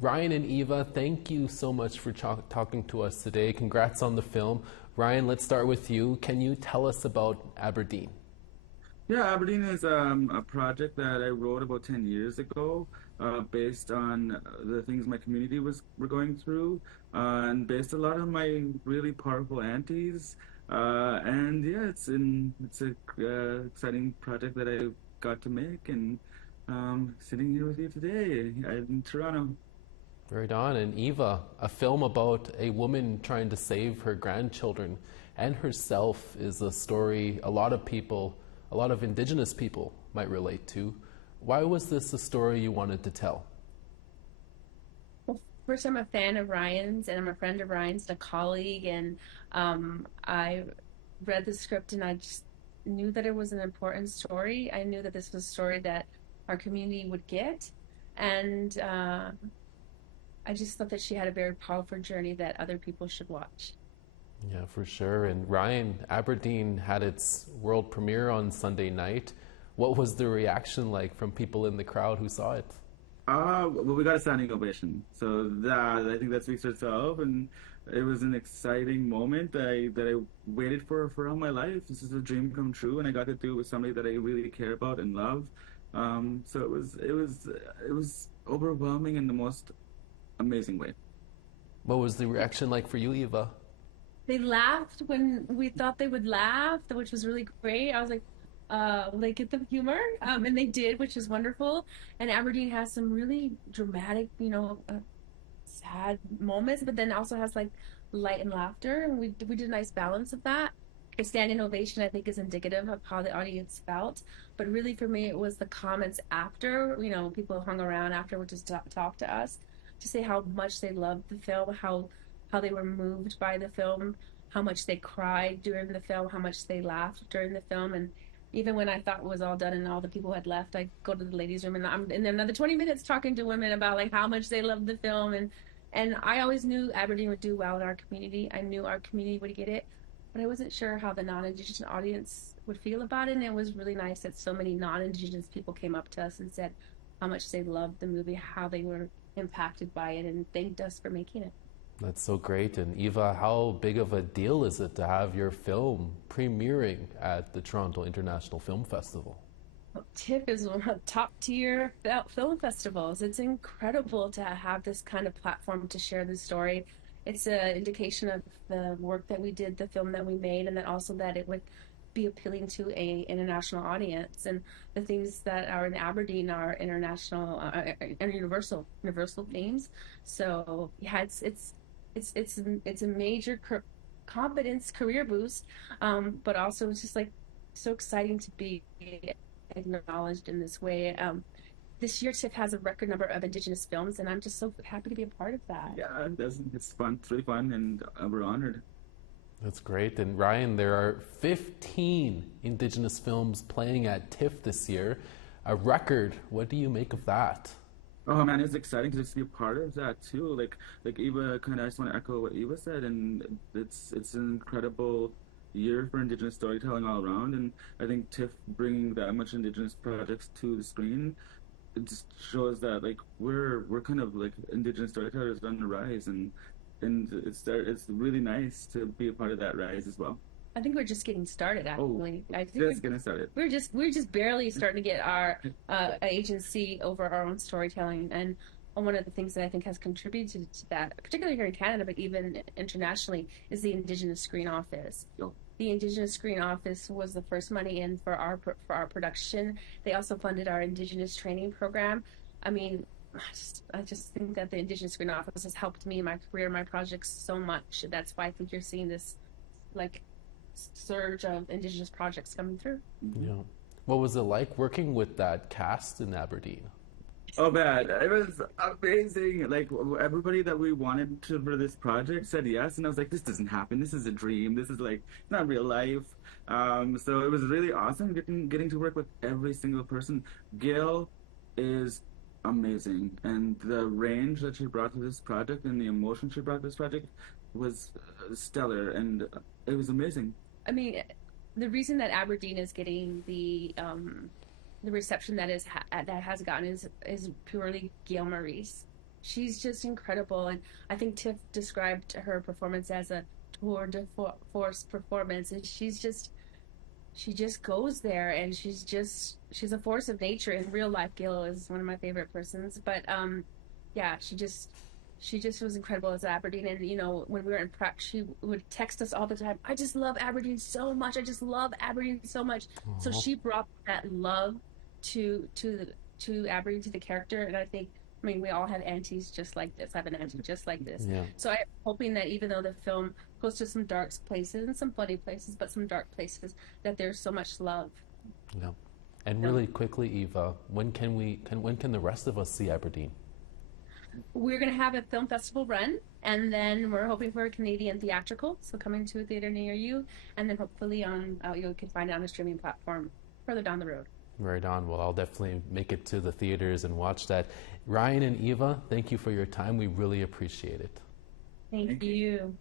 Ryan and Eva, thank you so much for talking to us today. Congrats on the film. Ryan, let's start with you. Can you tell us about Aberdeen? Yeah, Aberdeen is a project that I wrote about 10 years ago, based on the things my community was were going through, and based a lot on my really powerful aunties. And yeah, it's a exciting project that I got to make, and sitting here with you today in Toronto. Right on. And Eva, a film about a woman trying to save her grandchildren and herself is a story a lot of people, a lot of Indigenous people might relate to. Why was this a story you wanted to tell? Well, first, I'm a fan of Ryan's, and I'm a friend of Ryan's, and a colleague, and I read the script, and I just knew that it was an important story. I knew that this was a story that our community would get, and I just thought that she had a very powerful journey that other people should watch. Yeah, for sure. And Ryan, Aberdeen had its world premiere on Sunday night. What was the reaction like from people in the crowd who saw it? Well, we got a standing ovation, so that I think that speaks for itself, and it was an exciting moment that I waited for all my life. This is a dream come true, and I got to do it with somebody that I really care about and love. So it was overwhelming in the most amazing way. What was the reaction like for you, Eva? They laughed when we thought they would laugh, which was really great. I was like, will they get the humor? And they did, which is wonderful. And Aberdeen has some really dramatic, sad moments, but then also has like light and laughter. And we did a nice balance of that. The standing ovation, I think, is indicative of how the audience felt. But really, for me, it was the comments after. People hung around afterwards to talk to us, to say how much they loved the film, how they were moved by the film, how much they cried during the film, how much they laughed during the film. And even when I thought it was all done and all the people had left, I go to the ladies' room and I'm in another 20 minutes talking to women about like how much they loved the film. And I always knew Aberdeen would do well in our community. I knew our community would get it, but I wasn't sure how the non-Indigenous audience would feel about it. And it was really nice that so many non-Indigenous people came up to us and said how much they loved the movie, how they were impacted by it, and thanked us for making it. That's so great. And Eva, how big of a deal is it to have your film premiering at the Toronto International Film Festival? Well, TIFF is one of the top tier film festivals. It's incredible to have this kind of platform to share the story. It's an indication of the work that we did, the film that we made, and then also that it would be appealing to a international audience. And the themes that are in Aberdeen are international and universal themes. So yeah, it's a major confidence career boost, but also it's just like so exciting to be acknowledged in this way. This year TIFF has a record number of Indigenous films, and I'm just so happy to be a part of that. Yeah, it's fun. It's really fun, and we're honored. That's great. And Ryan, there are 15 Indigenous films playing at TIFF this year, a record. What do you make of that? Oh man, it's exciting to just be a part of that too. Like Eva, kind of, I just want to echo what Eva said, and it's an incredible year for Indigenous storytelling all around. And I think TIFF bringing that much Indigenous projects to the screen, it just shows that like we're kind of like Indigenous storytellers on the rise, and it's really nice to be a part of that rise as well. I think we're just getting started. Oh, Actually, I think just getting started. we're just barely starting to get our agency over our own storytelling. And one of the things that I think has contributed to that, particularly here in Canada, but even internationally, is the Indigenous Screen Office. Oh, The Indigenous Screen Office was the first money in for our production. They also funded our Indigenous training program. I mean, I just think that the Indigenous Screen Office has helped me in my career, my projects so much. That's why I think you're seeing this like surge of Indigenous projects coming through. mhm. Yeah. What was it like working with that cast in Aberdeen? Oh man, it was amazing. Like everybody that we wanted to for this project said yes, and I was like, this doesn't happen. This is a dream. This is like not real life. So it was really awesome getting to work with every single person. Gail is amazing, and the range that she brought to this project and the emotion she brought to this project was stellar, and it was amazing. I mean, the reason that Aberdeen is getting the reception that has gotten is purely Gail Marie's. she's just incredible. And I think Tiff described her performance as a tour de force performance, and she just goes there, and she's a force of nature in real life. Gail is one of my favorite persons, but yeah, she just was incredible as Aberdeen. And you know, when we were in prep, she would text us all the time, I just love Aberdeen so much, I just love Aberdeen so much. So she brought that love to Aberdeen, to the character. And I think, I mean, we all have aunties just like this. I have an auntie just like this. Yeah. So I'm hoping that even though the film goes to some dark places and some funny places, but some dark places, that there's so much love. Yeah. And really quickly, Eva, when can the rest of us see Aberdeen? We're going to have a film festival run, and then we're hoping for a Canadian theatrical, so coming to a theater near you, and then hopefully you can find it on a streaming platform further down the road. Right on. Well, I'll definitely make it to the theaters and watch that. Ryan and Eva, thank you for your time. We really appreciate it. Thank you.